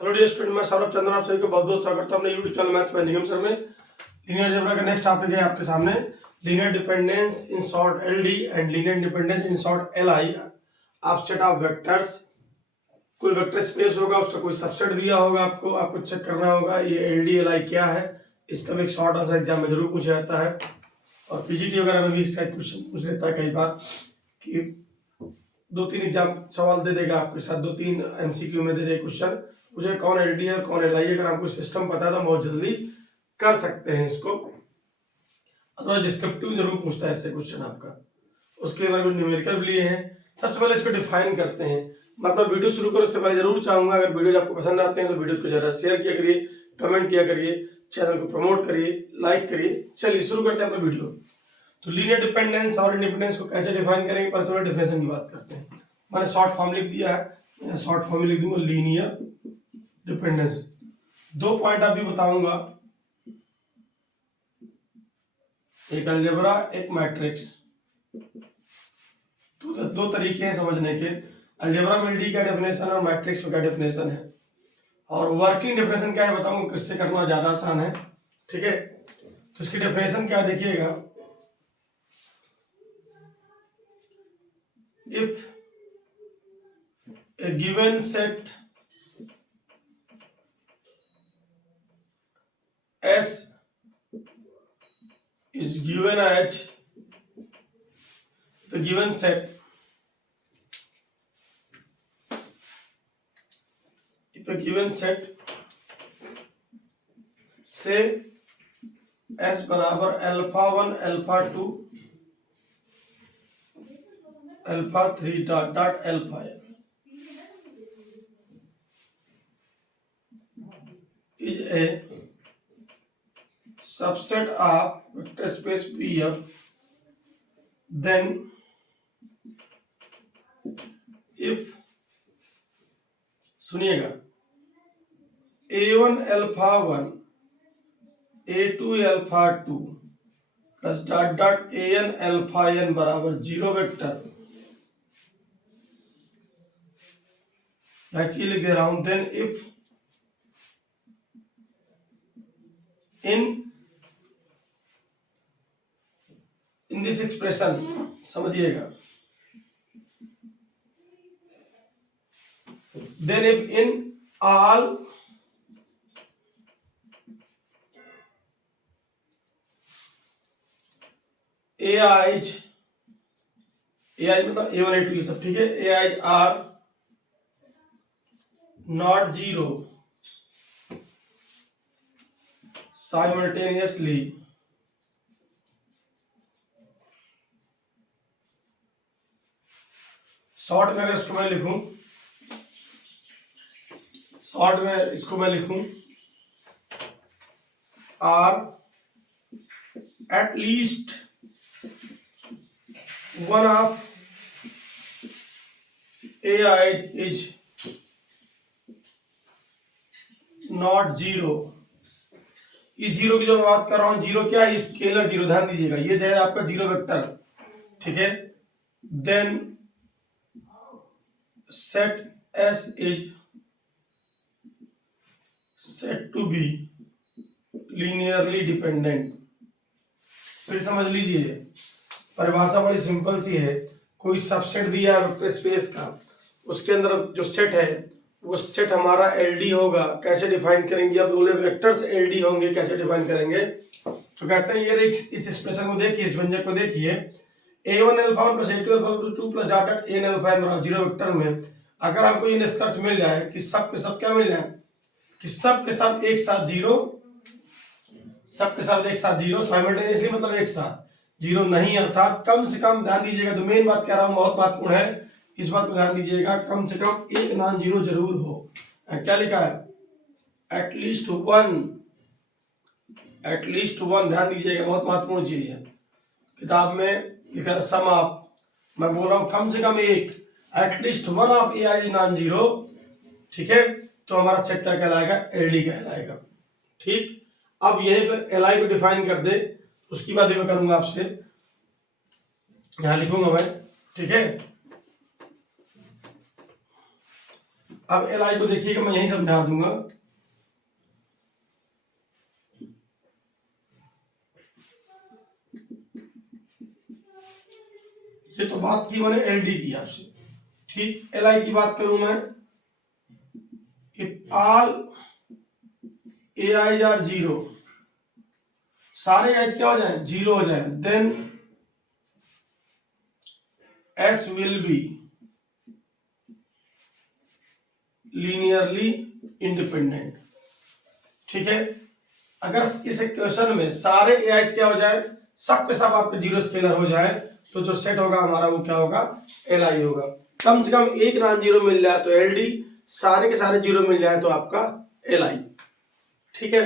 Hello dear student, मैं सौरभ चंद्र आप सभी को बहुत बहुत स्वागत करता हूं अपने YouTube channel maths by Nigam sir में। लीनियर अलजेब्रा का नेक्स्ट टॉपिक है आपके सामने linear dependence in short LD and linear dependence in short LI. आप सेट ऑफ वेक्टर्स, कोई वेक्टर स्पेस होगा, उसका कोई सबसेट दिया होगा, आपको चेक करना होगा ये एलडी एलआई क्या है। इसका भी एक शॉर्ट आंसर एग्जाम में जरूर पूछा जाता है और पीजीटी वगैरह में भी इसका क्वेश्चन पूछ लेता है कई बार कि 2-3 एग्जाम सवाल दे देगा आपके साथ, 2-3 एमसीक्यू में दे देगा क्वेश्चन, मुझे कौन एलडी है कौन एलआई है। अगर आपको सिस्टम पता है तो बहुत जल्दी कर सकते हैं इसको। अथवा डिस्क्रिप्टिव जरूर पूछता है इससे क्वेश्चन आपका, उसके लिए मैंने कुछ न्यूमेरिकल भी लिए हैं। सबसे पहले इसको डिफाइन करते हैं। मैं अपना वीडियो शुरू करूँ उससे पहले जरूर चाहूंगा अगर वीडियो आपको पसंद आते हैं तो वीडियो को जरा शेयर किया करिए, कमेंट किया करिए, चैनल को प्रमोट करिए, लाइक करिए। चलिए शुरू करते हैं अपना वीडियो। तो लीनियर डिपेंडेंस और इंडिपेंडेंस को कैसे डिफाइन करेंगे, पहले थोड़ा डिफिनेशन की बात करते हैं। मैंने शॉर्ट फॉर्म लिख दिया है, शॉर्ट फॉर्म लिख दूंगा लीनियर डिपेंडेंस। 2 पॉइंट अभी बताऊंगा, एक अलजेब्रा एक मैट्रिक्स। दो तरीके हैं समझने के। अलजेब्रा में एलडी का डेफिनेशन और मैट्रिक्स का डेफिनेशन है, और वर्किंग डेफिनेशन क्या है बताऊंगा, किससे करना ज्यादा आसान है। ठीक है, तो इसकी डेफिनेशन क्या देखिएगा। If a given set S is given as the given set, if a given set say S बराबर alpha 1 alpha 2 alpha 3 dot dot alpha n is a subset of vector space Pf, then if सुनिएगा a1 alpha 1 a2 alpha 2 plus dot dot an alpha n बराबर 0 vector, यह चीज लिख दे रहा हूं। Then if in this expression, समझिएगा, then if in all AI's मतलब A1 A2 ये सब, ठीक है, AI's are not 0 simultaneously, short में अगर इसको मैं लिखूं, शॉर्ट में इसको मैं लिखूं or at least one of AI's is not 0। इस जीरो की जो मैं बात कर रहा हूं, जीरो क्या है, स्केलर जीरो, ध्यान दीजिएगा, ये जो है आपका जीरो वेक्टर, ठीक है। Then set S is said to be linearly dependent. फिर समझ लीजिए, परिभाषा बड़ी सिंपल सी है। कोई सबसेट दिया है वेक्टर स्पेस का, उसके अंदर जो सेट है वो सेट हमारा एलडी होगा। कैसे डिफाइन करेंगे, अब बोले वेक्टर्स एलडी होंगे, कैसे डिफाइन करेंगे, तो कहते हैं ये इस एक्सप्रेशन को देखिए, इस व्यंजक को देखिए, a1 alpha 1 plus a2 alpha 2 plus dot dot an alpha n बराबर 0 वेक्टर में अगर हमको ये निष्कर्ष मिल जाए कि सब के सब क्या मिल जाए, कि सब के सब एक साथ जीरो, सब के सब एक साथ जीरो साइमल्टेनियसली, मतलब एक साथ जीरो नहीं, अर्थात कम से कम, ध्यान दीजिएगा, जो मेन बात कह रहा हूं बहुत महत्वपूर्ण है, इस बात को ध्यान दीजिएगा, कम से कम एक नॉन जीरो जरूर हो। क्या लिखा है, एटलीस्ट वन, एटलीस्ट वन, ध्यान दीजिएगा, बहुत महत्वपूर्ण चीज है। किताब में लिखा है सम ऑफ, मैं बोल रहा हूं कम से कम एक, at least one of AI non zero, ठीक है, तो हमारा सेट क्या कहलाएगा, एलडी कहलाएगा। ठीक, अब यहीं पर एलआई को डिफाइन कर दे, उसकी बात भी मैं करूंगा आपसे, यहां लिखूंगा मैं, ठीक है। अब एल आई को देखिएगा, मैं यही समझा दूंगा। ये तो बात की मैंने एल डी की आपसे, ठीक। एल आई की बात करूं मैं, if all A I's are zero, सारे एज क्या हो जाए, जीरो हो जाए, then S will be linearly independent, ठीक है। अगर इस इक्वेशन में सारे ए आईज क्या हो जाए, सब के सब आपके जीरो स्केलर हो जाए, तो जो सेट होगा हमारा वो क्या होगा, एल आई होगा। कम से कम एक नॉन जीरो मिल जाए तो एल डी, सारे के सारे जीरो मिल जाए तो आपका एल आई, ठीक है।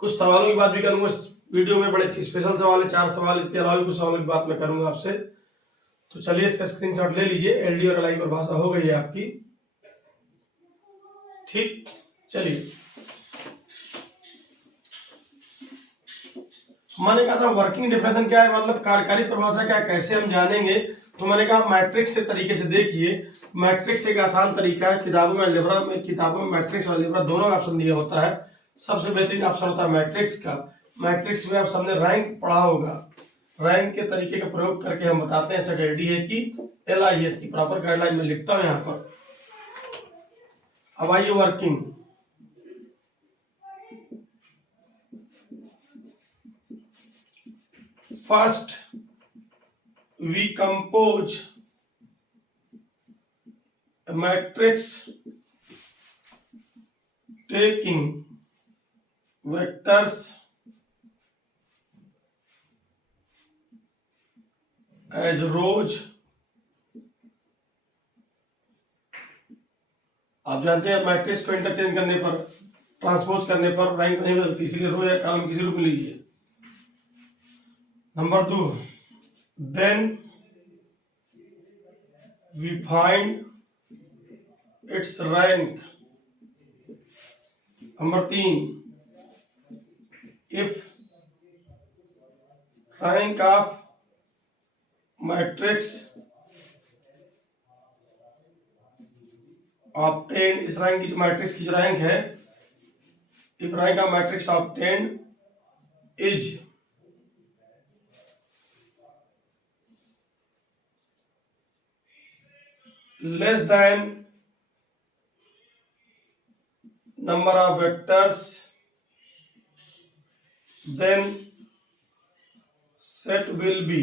कुछ सवालों की बात भी करूंगा इस वीडियो में, बड़े स्पेशल सवाल है, 4 सवाल, इसके अलावा भी कुछ सवालों की बात मैं करूंगा आपसे। तो चलिए इसका स्क्रीनशॉट ले लीजिए, एल डी और एल आई पर भाषा हो गई है आपकी, ठीक। चलिए, मैंने कहा था वर्किंग डेफिनेशन क्या है, मतलब कार्यकारी परिभाषा क्या है, कैसे हम जानेंगे। तो मैंने कहा मैट्रिक्स से तरीके से देखिए, मैट्रिक्स एक आसान तरीका है। किताबों में मैट्रिक्स और अलजेब्रा दोनों का ऑप्शन दिया होता है। सबसे बेहतरीन ऑप्शन होता है मैट्रिक्स का। मैट्रिक्स में आप सबने रैंक पढ़ा होगा, रैंक के तरीके का प्रयोग करके हम बताते हैं सेट एल डी है कि एल आई है, इसकी प्रॉपर गाइडलाइन में लिखता हूं यहाँ पर। अब आइए working, first we compose a matrix taking vectors as rows। आप जानते हैं मैट्रिक्स को इंटरचेंज करने पर, ट्रांसपोज करने पर रैंक नहीं बदलती, इसलिए रो या कॉलम किसी रूप में लीजिए। Number 2, then we find its rank। Number 3, if rank of matrix obtained, इस रैंक की जो मैट्रिक्स की जो रैंक है, if rank of matrix obtained is less than number of vectors, then set will be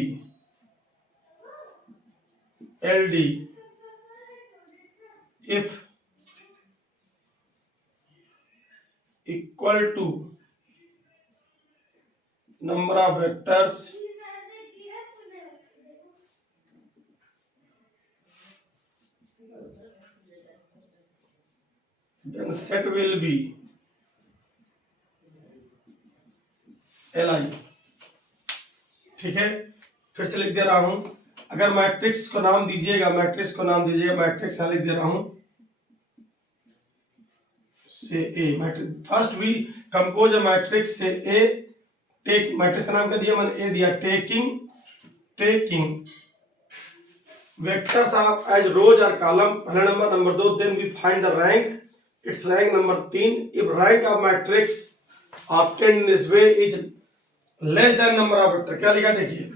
LD। if equal to number of vectors, then set will be LI, ठीक है। फिर से लिख दे रहा हूं, अगर मैट्रिक्स को नाम दीजिएगा, मैट्रिक्स को नाम दीजिएगा, मैट्रिक्स यहाँ लिख दे रहा हूं से A. Matrix first we compose a matrix से ए, टेक, मैट्रिक्स का नाम क्या दिया मैंने, ए दिया, taking vectors of A's rows और कॉलम, पहला नंबर। Number 2, then we find the rank, it's rank. Number 3, if rank of matrix obtained in this way is less than number of vector, क्या लिखा देखिए,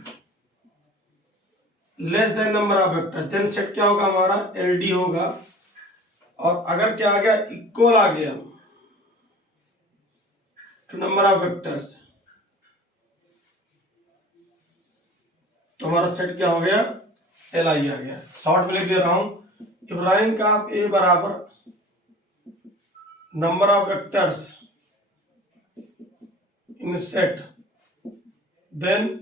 less than number of vector, then set क्या होगा हमारा, L D होगा। और अगर क्या आ गया, इक्वल आ गया टू नंबर ऑफ वेक्टर्स, तो हमारा सेट क्या हो गया, एल आई आ गया। शॉर्ट में लिख दे रहा हूं, इफ रैंक ऑफ ए बराबर number of vectors in set, then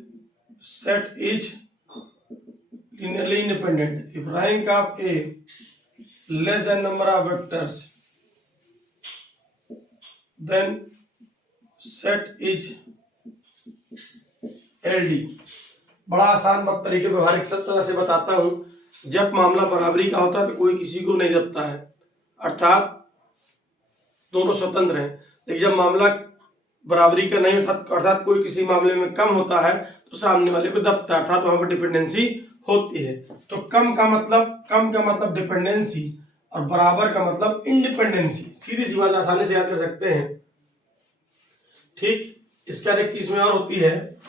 set is linearly independent। if rank of A less than number of vectors, then set is LD। बड़ा आसान तरीके व्यवहारिक तरह से बताता हूं। जब मामला बराबरी का होता है तो कोई किसी को नहीं दबता है, अर्थात दोनों स्वतंत्र हैं। लेकिन जब मामला बराबरी का नहीं होता, अर्थात कोई किसी मामले में कम होता है, तो सामने वाले को दबता है, अर्थात वहां पर डिपेंडेंसी होती है। तो कम का मतलब डिपेंडेंसी, और बराबर का मतलब इंडिपेंडेंसी, सीधी सी बात, आसानी से याद कर सकते हैं। ठीक, इसका एक चीज में और होती है,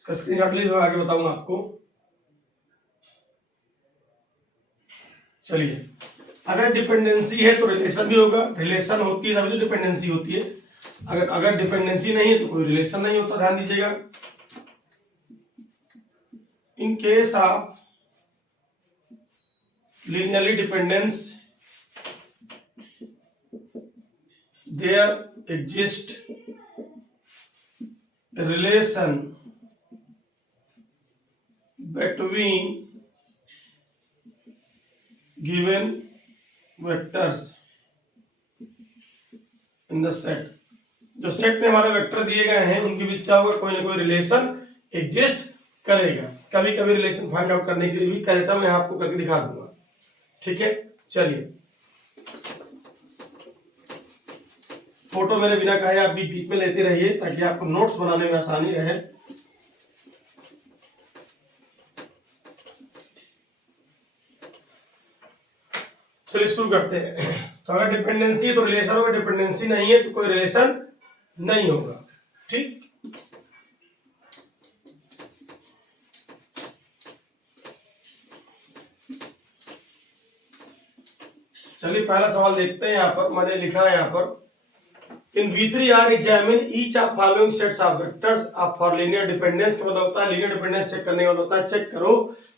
इसका स्क्रीनशॉट लीजिए, आगे बताऊंगा आपको। चलिए, अगर डिपेंडेंसी है तो रिलेशन भी होगा, रिलेशन होती है तभी तो डिपेंडेंसी होती है। अगर डिपेंडेंसी नहीं है तो कोई रिलेशन नहीं होता, ध्यान दीजिएगा। In case of linearly dependence there exist a relation between given vectors in the set। जो सेट में हमारे वेक्टर दिए गए हैं उनके बीच क्या होगा, कोई ना कोई रिलेशन एग्जिस्ट करेगा। कभी कभी रिलेशन फाइंड आउट करने के लिए भी कहता, मैं आपको करके दिखा दूंगा। ठीक है, चलिए, फोटो मेरे बिना कहे आप भी बीच में लेते रहिए ताकि आपको नोट्स बनाने में आसानी रहे। चलिए शुरू करते हैं। तो अगर डिपेंडेंसी है तो रिलेशन होगा, डिपेंडेंसी नहीं है तो कोई रिलेशन नहीं होगा। ठीक, चलिए पहला सवाल देखते हैं। यहाँ पर मैंने लिखा है, यहाँ पर in V3 R examine each of following sets of vectors of for linear dependence. का मतलब होता है लीनियर डिपेंडेंस चेक करने का मतलब होता है चेक करो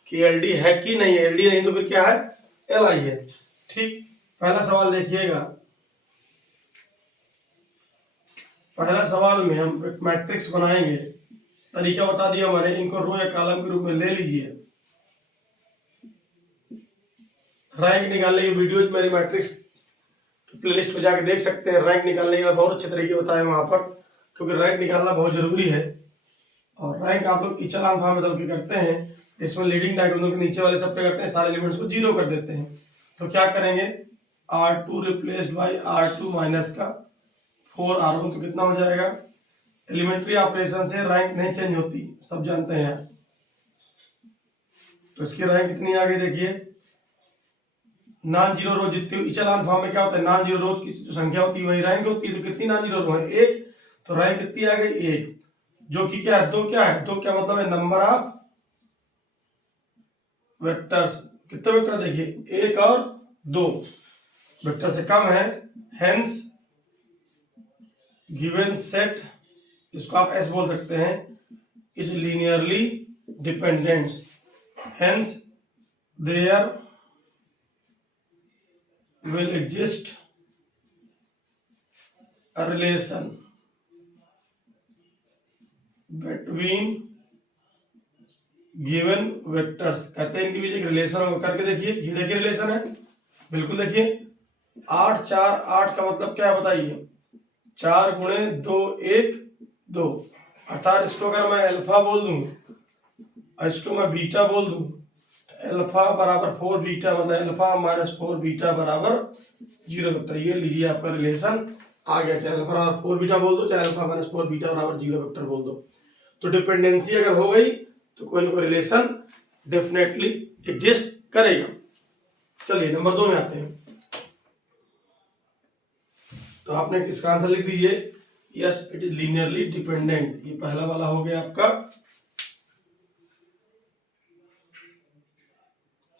कि एलडी है कि नहीं है, एलडी नहीं तो फिर क्या है, एलआई है। ठीक, पहला सवाल देखिएगा। पहला सवाल में हम एक मैट्रिक्स बनाएंगे, तरीका बता दिया मैंने, इनको रो या कॉलम के रूप में ले लीजिए। रैंक निकालने की वीडियो मेरी मैट्रिक्स की प्लेलिस्ट पे जाके देख सकते हैं। रैंक निकालने के बहुत अच्छे तरीके बताए वहां पर, क्योंकि रैंक निकालना बहुत जरूरी है। और रैंक आप लोग इचेलॉन फॉर्म में बदल के करते हैं, इसमें लीडिंग डायगोनल के नीचे वाले सब पे करते हैं, सारे एलिमेंट्स को 0 कर देते हैं। तो क्या करेंगे, R2 replace by R2 minus का 4R1, तो कितना हो जाएगा। एलिमेंट्री ऑपरेशन से रैंक नहीं चेंज होती, सब जानते हैं। तो इसकी रैंक कितनी आ गई, देखिए नॉन जीरो रो जितनी इचेलॉन फॉर्म में क्या होता है, नॉन जीरो रोज की जो संख्या होती है वही रैंक होती है। तो कितनी नॉन जीरो रो है, 1, तो रैंक कितनी आ गई, 1, जो कि क्या है, 2 क्या है, 2 क्या मतलब है, नंबर ऑफ वेक्टर्स। कितने वेक्टर देखिए, 1 और 2 वेक्टर से कम है, हेंस गिवन सेट, इसको आप एस बोल सकते हैं, is linearly dependent, hence there will exist a relation between given vectors। कहते हैं इनके बीच एक रिलेशन होगा, करके देखिए। ये देखिए रिलेशन है, बिल्कुल देखिए। 8 4 8 का मतलब क्या है बताइए, 4 गुणे 2 1 2, अर्थात इसको अगर मैं अल्फा बोल दूं और इसको मैं बीटा बोल दूं, अल्फा बराबर 4 बीटा, मतलब अल्फा माइनस 4 बीटा बराबर 0 वेक्टर। ये लीजिए आपका रिलेशन आ गया, चाहे अल्फा बराबर 4 बीटा बोल दो, चाहे अल्फा माइनस 4 बीटा बराबर 0 वेक्टर बोल दो। तो डिपेंडेंसी अगर हो गई तो कोई ना कोई रिलेशन डेफिनेटली एग्जिस्ट करेगा। चलिए नंबर 2 में आते हैं। तो आपने इसका आंसर लिख दीजिए, yes it is linearly dependent. ये पहला वाला हो गया आपका।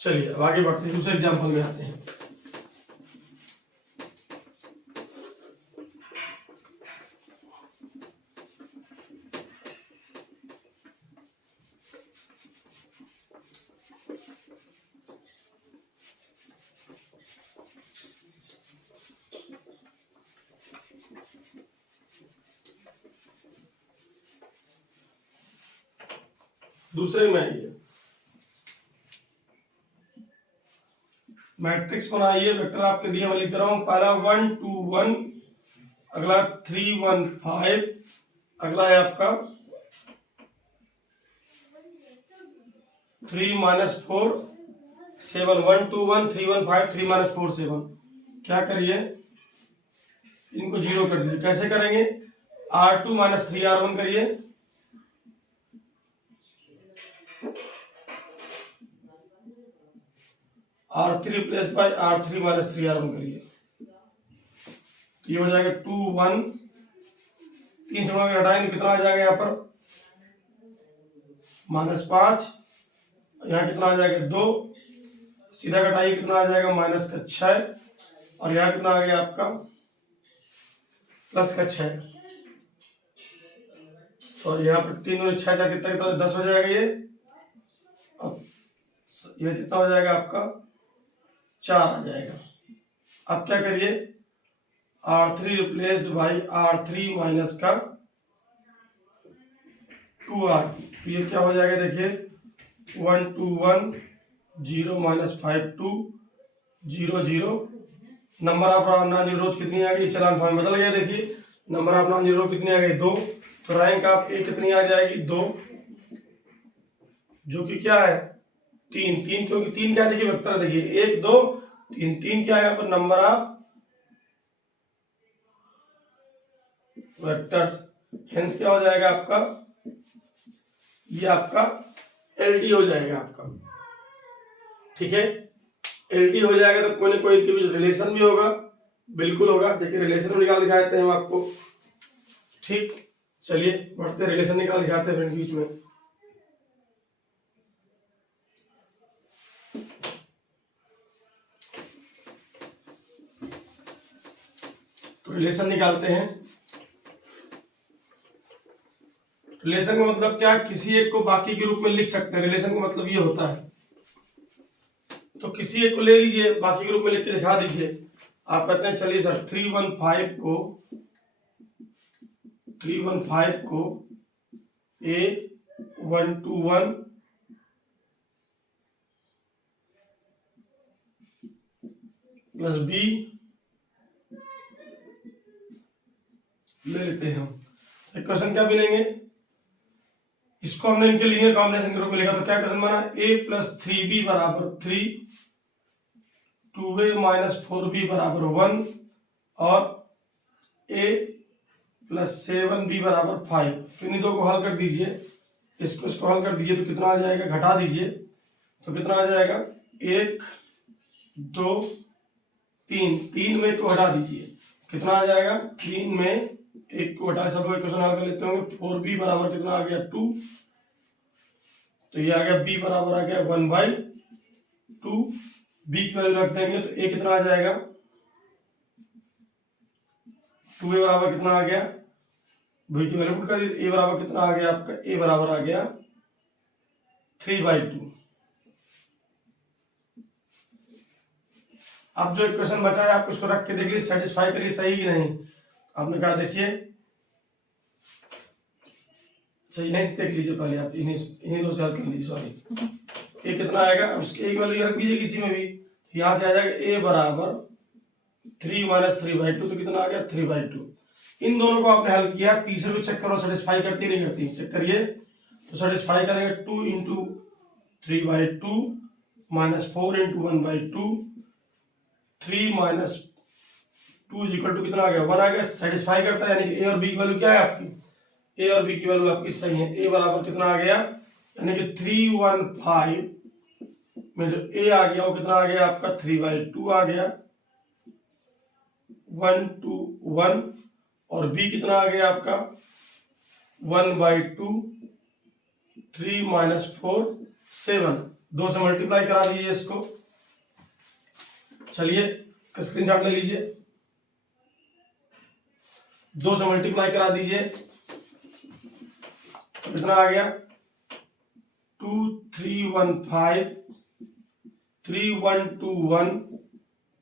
चलिए अब आगे बढ़ते हैं, दूसरे एग्जांपल में आते हैं। दूसरे में आइए, मैट्रिक्स बनाइए। वेक्टर आपके दिए मैं लिख रहा हूं, पहला 1 2 1, अगला 3 1 5, अगला है आपका 3 माइनस 4 7, 1 2 1 3 1 5 3 माइनस 4 7। क्या करिए, इनको 0 कर दीजिए। कैसे करेंगे, R2 माइनस 3R1 करिए, R3 replace by R3 minus 3R1 करिए तो ये हो जाएगा 2 1, 3 से गुणा कर घटाएंगे कितना आ जाएगा यहाँ पर -5, यहाँ कितना आ जाएगा 2, सीधा घटाइए कितना आ जाएगा -6, और यहाँ कितना आ गया आपका +6। और यहाँ पर 3 और 6 जा कितना कितना 10 हो जाएगा ये। अब यह कितना हो जाएगा आपका 4 आ जाएगा। अब क्या करिए R3 replaced by R3 minus का 2R, तो ये क्या हो जाएगा देखिए 1 2 1 0 -5 2 0 0। नंबर ऑफ नॉन जीरो कितनी आ गई, चलान फॉर्म बदल गया। देखिए नंबर ऑफ नॉन जीरो कितनी आ गई 2, तो रैंक आप ए कितनी आ जाएगी 2, जो कि क्या है 3 3, क्योंकि 3 क्या है देखिए वेक्टर, देखिए 1 2 3 3 क्या है यहाँ पर नंबर ऑफ वेक्टर्स। हेंस क्या हो जाएगा आपका, ये आपका एलडी हो जाएगा आपका, ठीक है। एलडी हो जाएगा तो कोई ना कोई इनके बीच रिलेशन भी होगा, बिल्कुल होगा। देखिए रिलेशन में निकाल दिखा देते हैं हम आपको, ठीक। चलिए बढ़ते रिलेशन निकाल दिखाते हैं इनके बीच में। तो रिलेशन निकालते हैं। रिलेशन का मतलब क्या, किसी एक को बाकी के रूप में लिख सकते हैं। रिलेशन का मतलब ये होता है, तो किसी एक को ले लीजिए बाकी के रूप में लिख के दिखा दीजिए। आप कहते हैं चलिए सर 315 को A121 प्लस B ले लेते हैं हम। क्वेश्चन क्या मिलेंगे, इसको हमने इनके लीनियर कॉम्बिनेशन के रूप में लिखा, तो क्या क्वेश्चन बना A + 3B बराबर 3, 2A - 4B बराबर 1 और A + 7B बराबर 5। तो इन दो को हल कर दीजिए, इसको हल कर दीजिए तो कितना आ जाएगा, घटा दीजिए तो कितना आ जाएगा 1 2 3, 3 में 1 को हटा दीजिए कितना आ जाएगा, 3 में 1 को हटा, सब लोग क्वेश्चन हल कर लेते होंगे। 4B बराबर कितना आ गया 2, तो ये आ गया B बराबर आ गया 1/2। B की वैल्यू रख देंगे तो A कितना आ जाएगा, 2A बराबर कितना आ गया, B की वैल्यू पुट कर दी, A बराबर कितना आ गया आपका, A बराबर आ गया 3/2। अब जो इक्वेशन बचा है आप उसको रख के देख लीजिए, सेटिस्फाई करिए सही कि नहीं। आपने कहा देखिए सही, यहीं से देख लीजिए पहले आप, इन्हीं दो से हल कर लीजिए। सॉरी ए कितना आएगा, अब इसके एक वैल्यू रख दीजिए किसी में भी, यहाँ से आ जाएगा ए बराबर 3 - 3/2, तो कितना आ गया 3/2। इन दोनों को आपने हल किया, तीसरे को चेक करो सेटिस्फाई करती नहीं करती, चेक करिए। तो सेटिस्फाई करेंगे 2 × 3/2 - 4 × 1/2, 3 - 2 = कितना आ गया 1 आ गया। सेटिस्फाई करता है, यानी कि ए और बी की वैल्यू क्या है आपकी, ए और बी की वैल्यू आपकी सही है। ए बराबर कितना आ गया, यानी कि 315 में जो ए आ गया वो कितना आ गया आपका 3/2 आ गया, 1 2 1, और बी कितना आ गया आपका 1/2, 3 - 4 7, 2 से मल्टीप्लाई करा दीजिए इसको। चलिए इसका स्क्रीनशॉट ले लीजिए, 2 से मल्टीप्लाई करा दीजिए, कितना आ गया 2 3 1 5 3 1 2 1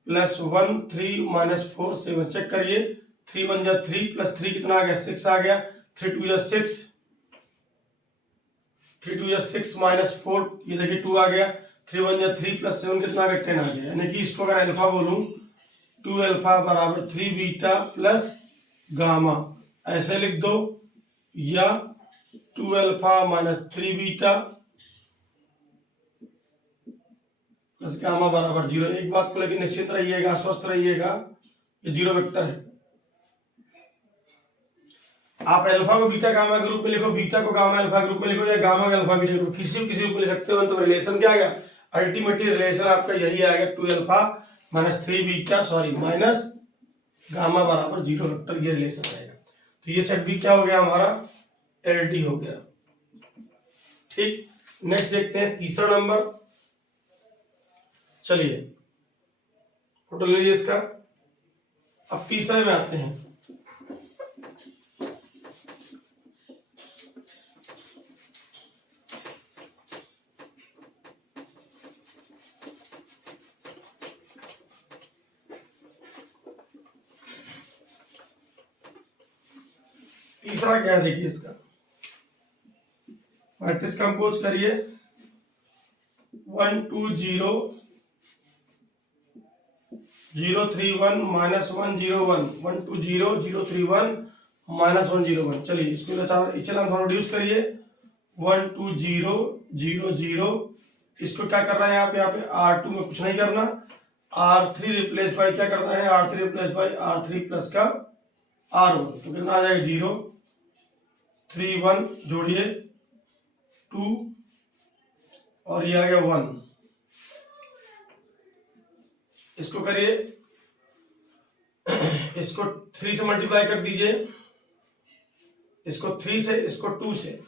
प्लस 1 3 - 4 7। चेक करिए 3 1 जा 3 प्लस 3 कितना आ गया 6 आ गया, 3 2 जा 6, 3 2 जा 6 -4, ये देखिए 2 आ गया, 3 1 जा 3 प्लस 7 कितना आ गया 10 आ गया। यानी कि इसको अगर अल्फा बोलूं 2 अल्फा बराबर 3 बीटा प्लस गामा, ऐसे लिख दो, या 2 अल्फा - 3 बीटा प्लस गामा बराबर 0। एक बात को लेकिन निश्चित रहिएगा, स्वस्थ रहिएगा, ये 0 वेक्टर है। आप अल्फा को बीटा गामा के रूप में लिखो, बीटा को गामा अल्फा के रूप में लिखो, या गामा को अल्फा बीटा के रूप में, किसी रूप में लिख सकते हो। तो रिलेशन क्या आ गया, अल्टीमेटली रिलेशन आपका यही आएगा 2 alpha minus 3 beta minus gamma बराबर 0 वेक्टर, ये रिलेशन आएगा। तो ये सेट भी क्या हो गया हमारा, एल हो गया। ठीक, नेक्स्ट देखते हैं तीसरा नंबर। चलिए फोटो ले लीजिए इसका। अब तीसरे में आते हैं। तीसरा क्या है देखिए, इसका मैट्रिक्स कंपोज करिए 1 2 0 0 3 1 माइनस 1 0 1 1 2 0 0 3 1 माइनस 1 0 1। चलिए इसको इचेलॉन फॉर्म रिड्यूस करिए 1 2 0 0 0। इसको क्या करना है यहाँ पे R2 में कुछ नहीं करना, R3 रिप्लेस बाय क्या करना है, R3 replace by R3 plus का R1। तो कितना आ जाएगा 0 3 1 जोड़िए 2 और ये आ गया 1। इसको करिए, इसको 3 से मल्टीप्लाई कर दीजिए, इसको 3 से, इसको 2 से।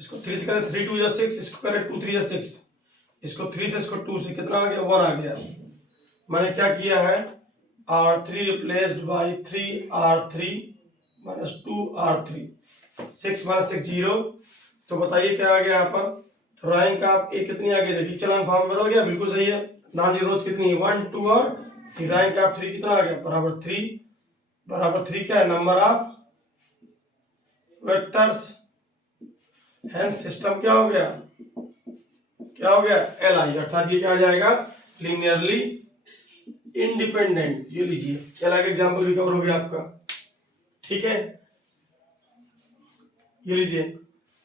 इसको 3 से करें 3 2 या 6, इसको करें 2 3 या 6। इसको 3 से, इसको 2 से, कितना आ गया 1 आ गया। मैंने क्या किया है, R3 replaced by 3R3 minus 2R3, 6 minus 6 0। तो बताइए क्या आ गया यहाँ पर, तो रैंक आप ए कितनी आ गई, देखिए चलन फॉर्म बदल गया, बिल्कुल सही है। नॉन जीरोज कितनी है 1 2 और 3, रैंक आप 3 कितना आ गया बराबर 3, बराबर 3 क्या है, number of vectors. Hence system क्या हो गया, क्या हो गया एल आई, अर्थात ये क्या आ जाएगा लीनियरली इंडिपेंडेंट। ये लीजिए एल आई का एग्जाम्पल भी कवर हो गया आपका। ठीक है, ये लीजिए।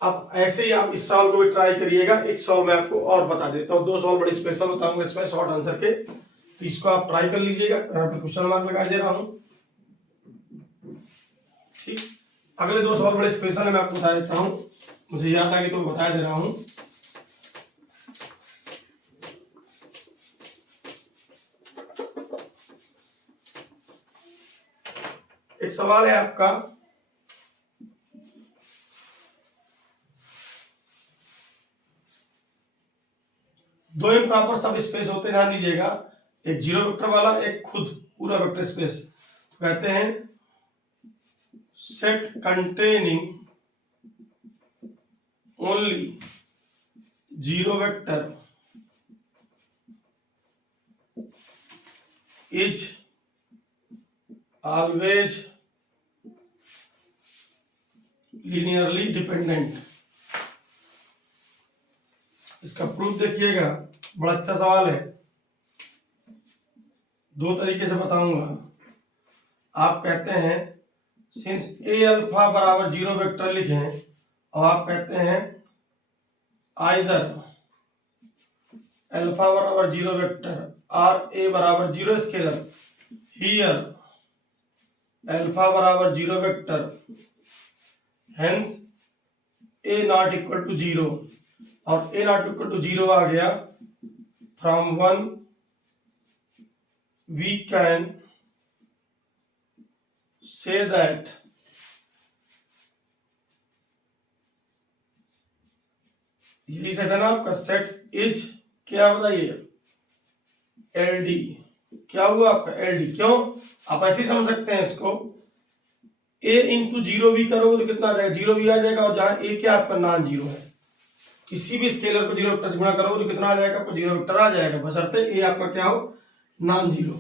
अब ऐसे ही आप इस सवाल को भी ट्राई करिएगा। एक सवाल मैं आपको और बता देता हूँ, 2 सवाल बड़े स्पेशल बताऊंगा इसमें शॉर्ट आंसर के, तो इसको आप ट्राई कर लीजिएगा। यहाँ पे क्वेश्चन मार्क लगा दे रहा हूँ। ठीक, अगले 2 सवाल बड़े स्पेशल है, मैं आपको बता देता हूँ, मुझे याद आ गई तो बता दे रहा हूँ। एक सवाल है आपका, दो इम्प्रॉपर सब स्पेस होते हैं, ध्यान दीजिएगा, एक जीरो वेक्टर वाला, एक खुद पूरा वेक्टर स्पेस। तो कहते हैं set containing only zero vector is always linearly dependent. इसका प्रूफ देखिएगा, बड़ा अच्छा सवाल है, 2 तरीके से बताऊंगा। आप कहते हैं सिंस ए अल्फा बराबर 0 वेक्टर लिखें, और आप कहते हैं आइदर अल्फा बराबर 0 वेक्टर और ए बराबर 0 स्केलर, हियर अल्फा बराबर 0 vector, hence A not equal to 0, और ए नॉट इक्वल टू 0 आ गया। From 1 we can say that यही सेट है ना आपका, सेट इज क्या बताइए एल डी। क्या हुआ आपका एल डी, क्यों, आप ऐसे ही समझ सकते हैं इसको, ए इंटू 0 भी करोगे तो कितना आ जाएगा 0 भी आ जाएगा, और जहां ए क्या आपका नॉन जीरो है, किसी भी स्केलर को 0 वेक्टर से गुणा करोगे तो कितना आ जाएगा आपको 0 वेक्टर आ जाएगा, बशर्ते ए आपका क्या हो नॉन जीरो।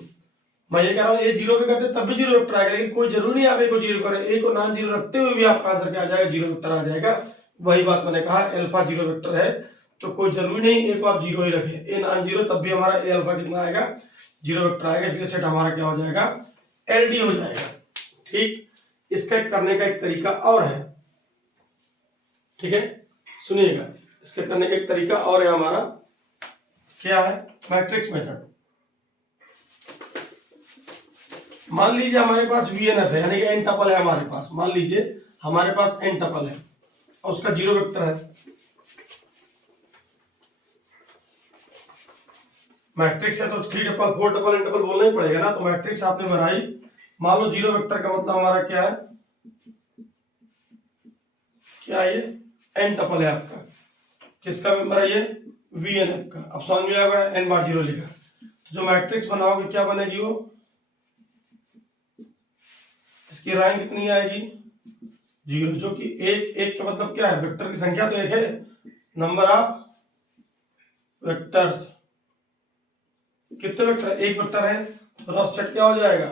मैं ये कह रहा हूँ ए 0 भी करते तब भी 0 वेक्टर आएगा, लेकिन कोई जरूरी नहीं आप ए को 0 करें, ए को नॉन जीरो रखते हुए भी आपका आंसर क्या आ जाएगा 0 वेक्टर आ जाएगा। वही बात मैंने कहा, अल्फा 0 वेक्टर है तो कोई जरूरी नहीं ए को आप 0 ही रखें, ए नॉन जीरो तब भी हमारा ए अल्फा कितना आएगा 0 वेक्टर आएगा, इसलिए सेट हमारा क्या हो जाएगा एल डी हो जाएगा। ठीक, इसका करने का एक तरीका और है, ठीक है सुनिएगा, इसके करने का एक तरीका और है हमारा, क्या है मैट्रिक्स मेथड। मान लीजिए हमारे पास VNF है, यानी कि n टपल है हमारे पास। मान लीजिए हमारे पास n टपल है और उसका 0 वेक्टर है। मैट्रिक्स है तो 3 टपल 4 टपल n टपल बोलना ही पड़ेगा ना। तो मैट्रिक्स आपने बनाई, मान लो 0 वेक्टर का मतलब हमारा क्या है, क्या है ये n टपल है आपका। किसका मेंबर है ये, VNF का। अब समझ में आ गया, n बार 0 लिखा। तो जो मैट्रिक्स बनाओगे क्या बनेगी वो, इसकी रैंक कितनी आएगी, 0, जो कि एक का मतलब क्या है, वेक्टर की संख्या तो एक है, नंबर ऑफ वेक्टर्स। कितने वेक्टर है, एक वेक्टर है, तो रॉस सेट क्या हो जाएगा,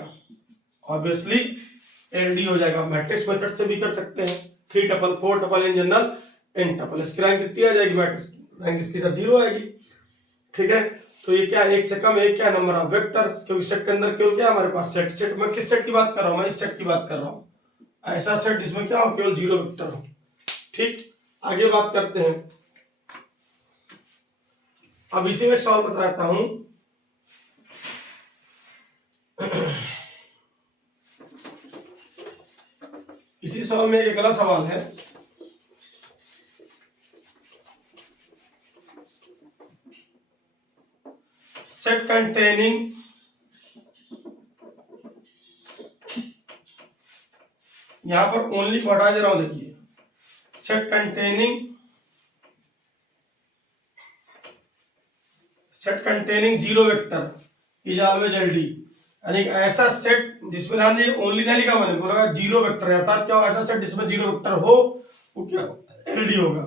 ऑब्वियसली LD हो जाएगा। मैट्रिक्स मेथड से भी कर सकते हैं, 3 tuple 4 tuple in general n tuple. इसकी रैंक कितनी आ जाएगी, मैट्रिक्स रैंक इसकी सर 0 आएगी। ठीक है, तो ये क्या है, एक से कम, एक क्या नंबर ऑफ वेक्टर्स, क्योंकि सेट के अंदर केवल क्या हमारे पास सेट। सेट मैं किस सेट की बात कर रहा हूँ, मैं इस सेट की बात कर रहा हूँ, ऐसा सेट जिसमें क्या हो, केवल 0 वेक्टर हो। ठीक, आगे बात करते हैं। अब इसी में सवाल बताता हूं। इसी सवाल में एक अगला सवाल है, सेट कंटेनिंग यहां पर ओनली को हटा दे रहा हूं, देखिए set containing 0 vector is always LD। यानी ऐसा सेट जिसमें ध्यान दिए ओनली नहीं लिखा मैंने, बोला 0 वेक्टर है, अर्थात क्या, ऐसा सेट जिसमें 0 वेक्टर हो वो क्या LD होगा।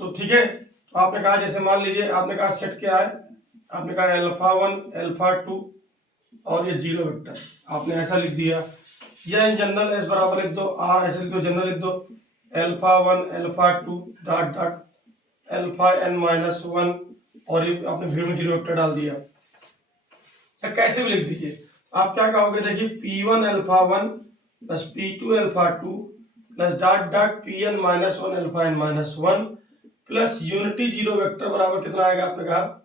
तो ठीक है, तो आपने कहा, जैसे मान लीजिए आपने कहा सेट क्या है, आपने कहा α1 α2 और ये 0 वेक्टर, आपने ऐसा लिख दिया। या इन जनरल एस बराबर लिख दो, R ऐसे लिख दो, जनरल लिख दो, α1 α2 डॉट डॉट αn-1, और ये आपने भीड़ में 0 वेक्टर डाल दिया। या कैसे भी लिख दीजिए, आप क्या कहोगे, देखिए P1 α1 plus P2 α2 plus dot dot Pn-1 αn-1 plus unity 0 vector बराबर कितना आएगा, आपने कहा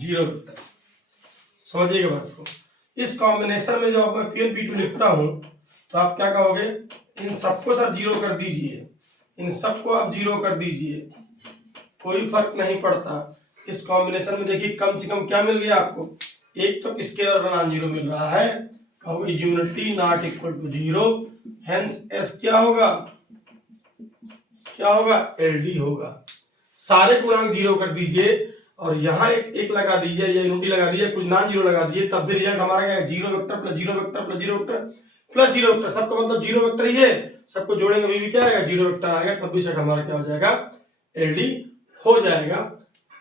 0 वेक्टर। समझिएगा बात को। इस कॉम्बिनेशन में जब मैं Pn P2 लिखता हूं तो आप क्या कहोगे, इन सबको सर 0 कर दीजिए, इन सबको आप 0 कर दीजिए, कोई फर्क नहीं पड़ता। इस कॉम्बिनेशन में देखिए कम से कम क्या मिल गया आपको, एक तो स्केलर नॉन जीरो मिल रहा है, कहोगे unity not equal to 0, hence S क्या होगा, क्या होगा, LD होगा। सारे गुणांक 0 कर दीजिए और यहाँ एक लगा दीजिए, या यूनिटी लगा दीजिए, कुछ नॉन जीरो लगा दीजिए, तब भी रिजल्ट हमारा क्या है, 0 vector plus 0 vector plus 0 vector plus 0 vector, सबका मतलब 0 वेक्टर ही है, सबको जोड़ेंगे अभी भी क्या आएगा, 0 वेक्टर आएगा, तब भी सेट हमारा क्या हो जाएगा, LD हो जाएगा।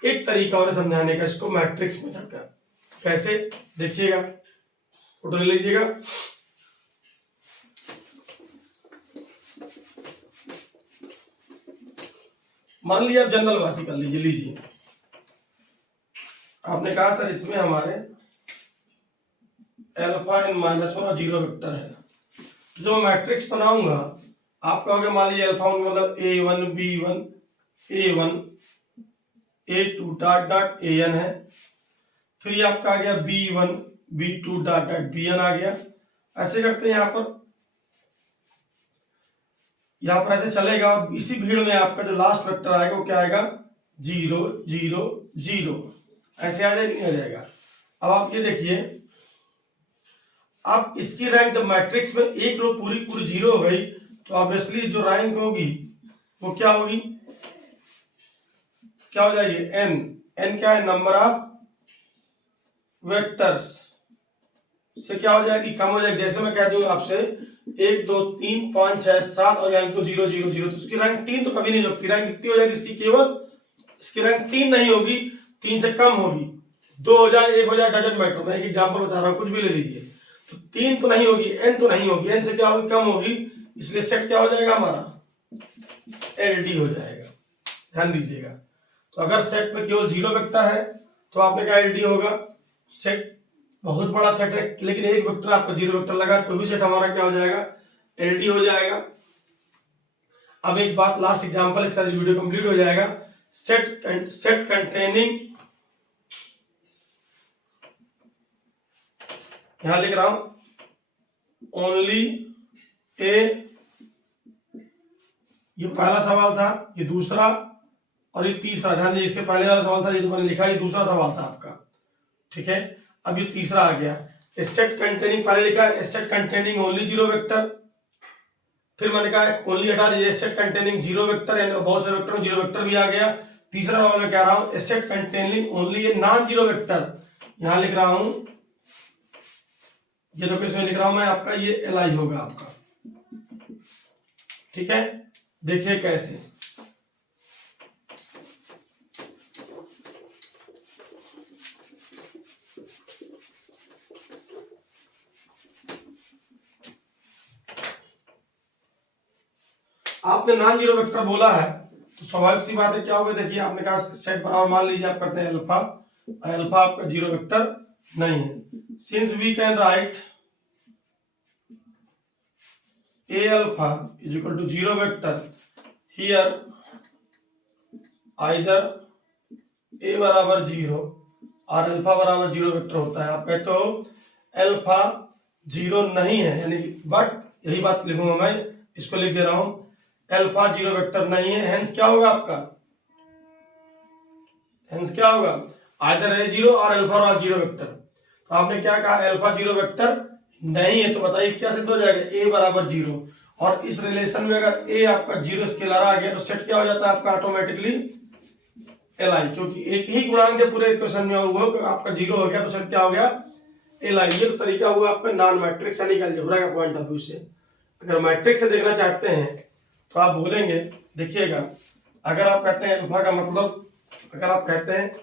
एक तरीका और समझाने का इसको मैट्रिक्स मेथड का, कैसे देखिएगा, फोटो ले लीजिएगा। मान लिया आप जनरल बात ही कर लीजिए, आपने कहा सर इसमें हमारे αn-1 और 0 वेक्टर है, तो जब मैं मैट्रिक्स बनाऊंगा आप कहोगे, मान लीजिए α1 मतलब A1 B1 A1 A2 dot dot AN है, फिर ये आपका आ गया B1 B2 dot dot BN आ गया। ऐसे करते हैं यहाँ पर ऐसे चलेगा, और इसी भीड़ में आपका जो लास्ट वेक्टर आएगा वो क्या आएगा, 0 0 0, ऐसे आ जाएगा, नहीं आ जाएगा। अब आप ये देखिए, अब इसकी रैंक जब मैट्रिक्स में एक रो पूरी पूरी 0 हो गई, तो ऑब्वियसली जो रैंक होगी वो क्या होगी, क्या हो जाएगी, n क्या है, नंबर ऑफ वेक्टर्स से क्या हो जाएगी, कम हो जाएगी। जैसे मैं कह दूं आपसे 1 2 3 5 6 7 और यहाँ 0 0 0, तो उसकी रैंक 3 तो कभी नहीं होगी, रैंक कितनी हो जाएगी इसकी, केवल इसकी रैंक 3 नहीं होगी, 3 से कम होगी, 2 हो जाए 1 हो जाए, डजंट मैटर, मैं एक एग्जांपल बता रहा हूँ, कुछ भी ले लीजिए। तो 3 तो नहीं होगी, n तो नहीं होगी, n से क्या होगी, कम होगी, इसलिए सेट क्या हो जाएगा हमारा, LD हो जाएगा। ध्यान दीजिएगा, तो अगर सेट में केवल 0 वेक्टर है तो आपने कहा LD होगा। सेट बहुत बड़ा सेट है लेकिन एक वेक्टर आपका 0 वेक्टर लगा तो भी सेट हमारा क्या हो जाएगा, LD हो जाएगा। अब एक बात, लास्ट एग्जांपल, इसका वीडियो कंप्लीट हो जाएगा। सेट कंटेनिंग, यहां लिख रहा हूं ओनली ए, ये पहला सवाल था, ये दूसरा और ये तीसरा। ध्यान दीजिए, इससे पहले वाला सवाल था ये तो मैंने लिखा, ये दूसरा सवाल था आपका, ठीक है। अब ये तीसरा आ गया, सेट कंटेनिंग, पहले लिखा है set containing only zero vector, फिर मैंने कहा ओनली हटा दीजिए, सेट कंटेनिंग जीरो वेक्टर, यानी बहुत सारे वेक्टर में जीरो वेक्टर भी आ गया। तीसरा सवाल मैं कह रहा हूं सेट कंटेनिंग ओनली ये नॉन जीरो वेक्टर, यहां लिख रहा हूं, ये तो किसमें लिख रहा हूं मैं आपका, ये एल होगा आपका, ठीक है। देखिए कैसे, आपने नॉन जीरो वेक्टर बोला है तो स्वाभाविक सी बात है क्या होगा, देखिए आपने कहा सेट बराबर, मान लीजिए आप कहते हैं अल्फा, अल्फा आपका जीरो वेक्टर नहीं है। Since we can write A alpha is equal to zero vector here either A बराबर जीरो और अल्फा बराबर जीरो वेक्टर होता है। आप कहते हो अल्फा जीरो नहीं है, यानी बट यही बात लिखूंगा मैं, इसको लिख दे रहा हूं, अल्फा जीरो वेक्टर नहीं है, हेंस क्या होगा आपका, हेंस क्या होगा, आइदर ए जीरो और अल्फा और जीरो वेक्टर। तो आपने क्या कहा, अल्फा जीरो वेक्टर नहीं है, तो बताइए क्या सिद्ध हो जाएगा, ए बराबर जीरो। और इस रिलेशन में अगर ए आपका जीरो स्केलर आ गया तो सेट क्या हो जाता है आपका ऑटोमेटिकली एल आई, क्योंकि एक ही गुणांक के पूरे इक्वेशन में हुआ आपका जीरो हो गया तो सेट क्या हो गया एल आई। ये तो तरीका हुआ आपका नॉन मैट्रिक्स यानी अलजेब्रा का पॉइंट ऑफ व्यू से। अगर मैट्रिक्स से देखना चाहते हैं तो आप बोलेंगे, देखिएगा, अगर आप कहते हैं अल्फा का मतलब, अगर आप कहते हैं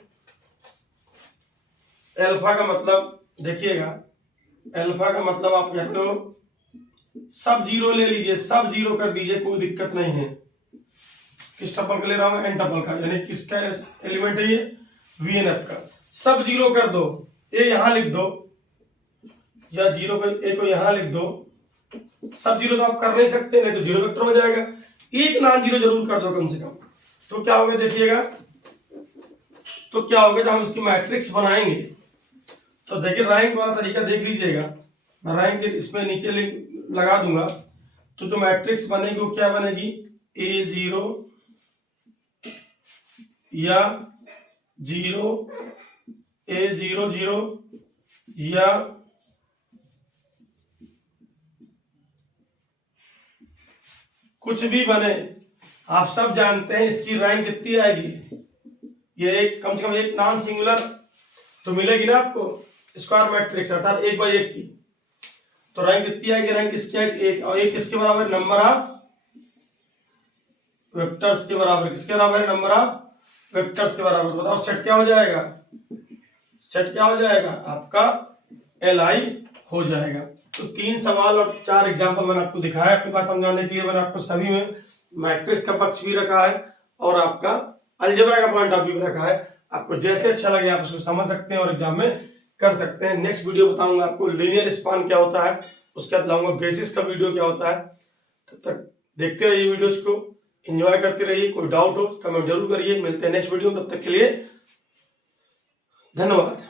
अल्फा का मतलब, देखिएगा अल्फा का मतलब आप कहते हो सब जीरो ले लीजिए, सब जीरो कर दीजिए, कोई दिक्कत नहीं है। किस टपल का ले रहा हूं, एन टपल का, यानी किसका एलिमेंट है ये, वी एन एफ का। सब जीरो कर दो, ए यहां लिख दो, या जीरो को ए को यहां लिख दो। सब जीरो तो आप कर नहीं सकते, नहीं तो जीरो वेक्टर हो जाएगा, एक नॉन जीरो जरूर कर दो कम से कम। तो क्या होगा देखिएगा, तो क्या होगा जब हम इसकी मैट्रिक्स बनाएंगे, तो देखिए रैंक वाला तरीका देख लीजिएगा, मैं रैंक इसमें नीचे लिंक लगा दूंगा। तो जो मैट्रिक्स बनेगी वो क्या बनेगी, ए जीरो या जीरो, ए जीरो जीरो, या कुछ भी बने, आप सब जानते हैं इसकी रैंक कितनी आएगी, ये एक कम से कम एक नॉन सिंगुलर तो मिलेगी ना आपको, स्क्वायर मैट्रिक्स अर्थात एक बाई एक की। तो रैंक कितनी आएगी, रैंक किसकी आएगी, एक, और एक किसके बराबर, नंबर ऑफ वेक्टर्स के बराबर, किसके बराबर है, नंबर ऑफ वेक्टर्स के बराबर। बताओ सेट क्या हो जाएगा, सेट क्या हो जाएगा आपका एल आई हो जाएगा। तो 3 सवाल और 4 एग्जाम्पल मैंने आपको दिखाया अपनी बात समझाने के लिए। मैंने आपको सभी में मैट्रिक्स का पक्ष भी रखा है और आपका अलजेब्रा का पॉइंट ऑफ व्यू रखा है। आपको जैसे अच्छा लगे आप उसको समझ सकते हैं और एग्जाम में कर सकते हैं। नेक्स्ट वीडियो बताऊंगा आपको लीनियर स्पान क्या होता है, उसके बाद लाऊंगा बेसिस का वीडियो क्या होता है। तब तक देखते रहिए वीडियोज को, एंजॉय करते रहिए। कोई डाउट हो कमेंट जरूर करिए। मिलते हैं नेक्स्ट वीडियो, तब तक के लिए धन्यवाद।